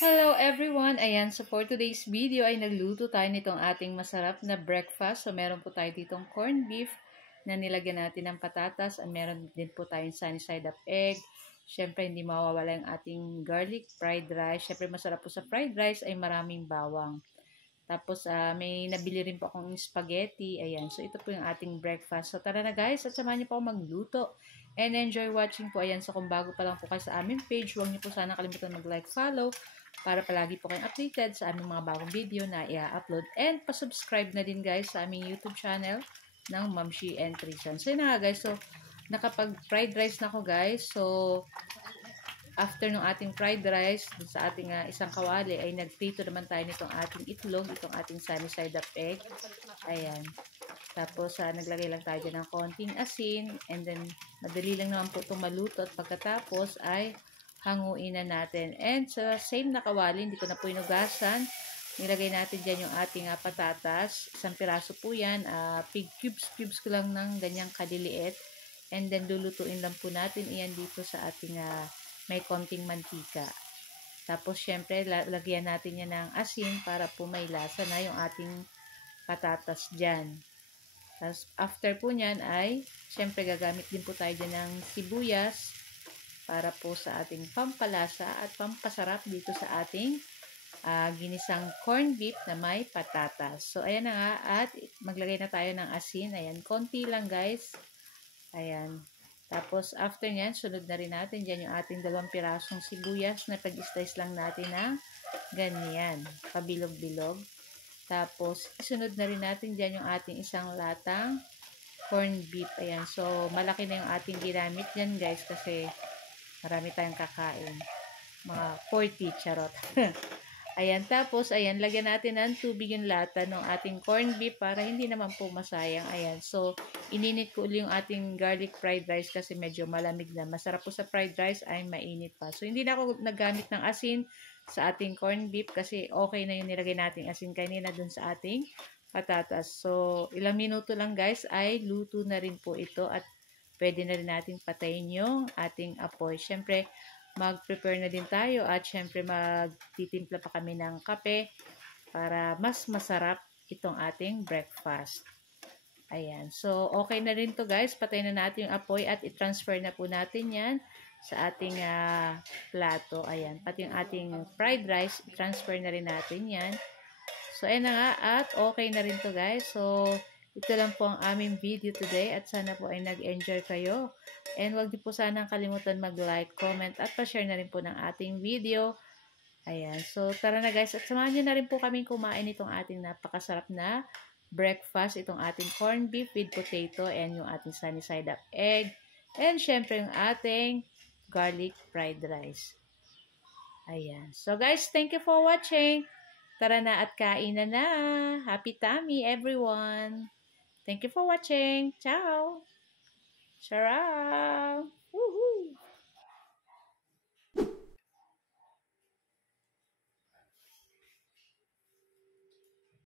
Hello everyone! Ayan, so for today's video ay nagluto tayo nitong ating masarap na breakfast. So meron po tayo ditong corned beef na nilagyan natin ng patatas. At meron din po tayong sunny side up egg. Siyempre hindi mawawala yung ating garlic fried rice. Siyempre masarap po sa fried rice ay maraming bawang. Tapos may nabili rin po akong spaghetti. Ayan, so ito po yung ating breakfast. So tara na guys, at samahan niyo po ako magluto. And enjoy watching po. Ayan, so kung bago pa lang po kayo sa aming page, huwag niyo po sana kalimutan mag-like, follow, para palagi po kayong updated sa aming mga bagong video na i-upload. And pa-subscribe na din guys sa aming YouTube channel ng Mamshi and Trisan. So yun na nga guys, so nakapag-fried rice na ako guys. So after ng ating fried rice, sa ating isang kawali, ay nagprito naman tayo nitong ating itlog, itong ating sunny side up egg. Ayan. Tapos, naglagay lang tayo dyan ng konting asin. And then, madali lang naman po itong maluto. At pagkatapos, ay hanguin na natin. And sa same na kawali, hindi ko na po inugasan. Nilagay natin dyan yung ating patatas. Isang piraso po yan. Pig cubes ko lang ng ganyang kaliliit. And then, lulutuin lang po natin iyan dito sa ating may konting mantika. Tapos, syempre, lagyan natin yan ng asin para po may lasa na yung ating patatas dyan. Tapos, after po nyan ay, syempre, gagamit din po tayo dyan ng sibuyas para po sa ating pampalasa at pampasarap dito sa ating ginisang corned beef na may patatas. So, ayan na nga. At maglagay na tayo ng asin. Ayan, konti lang guys. Ayan. Tapos, after nyan, sunod na rin natin dyan yung ating 2 pirasong sibuyas na pag-slice lang natin na ganyan. Pabilog-bilog. Tapos, isunod na rin natin dyan yung ating isang latang corned beef. Ayan. So, malaki na yung ating ginamit dyan guys kasi marami tayong kakain. Mga 40, charot. Ayan. Tapos, ayan, lagyan natin ng tubig yung lata ng ating corned beef para hindi naman po masayang. Ayan. So, ininit ko ulit yung ating garlic fried rice kasi medyo malamig na. Masarap po sa fried rice ay mainit pa. So, hindi na ako naggamit ng asin sa ating corned beef kasi okay na yung nilagay nating asin kanina dun sa ating patatas. So, ilang minuto lang guys ay luto na rin po ito at pwede na rin natin patayin yung ating apoy. Siyempre, mag-prepare na din tayo at siyempre magtitimpla pa kami ng kape para mas masarap itong ating breakfast. Ayan. So, okay na rin to guys. Patayin na natin yung apoy at i-transfer na po natin yan sa ating plato. Ayan. Pati yung ating fried rice, i-transfer na rin natin yan. So, ayan na nga. At okay na rin to guys. So, ito lang po ang aming video today. At sana po ay nag-enjoy kayo. And huwag niyo po sanang kalimutan mag-like, comment, at pa-share na rin po ng ating video. Ayan. So, tara na guys. At samahan niyo na rin po kaming kumain itong ating napakasarap na breakfast, itong ating corned beef with potato and yung ating sunny side up egg and syempre yung ating garlic fried rice. Ayan. So guys, thank you for watching. Tara na at kain na. Happy tummy everyone. Thank you for watching. Ciao. Sarap.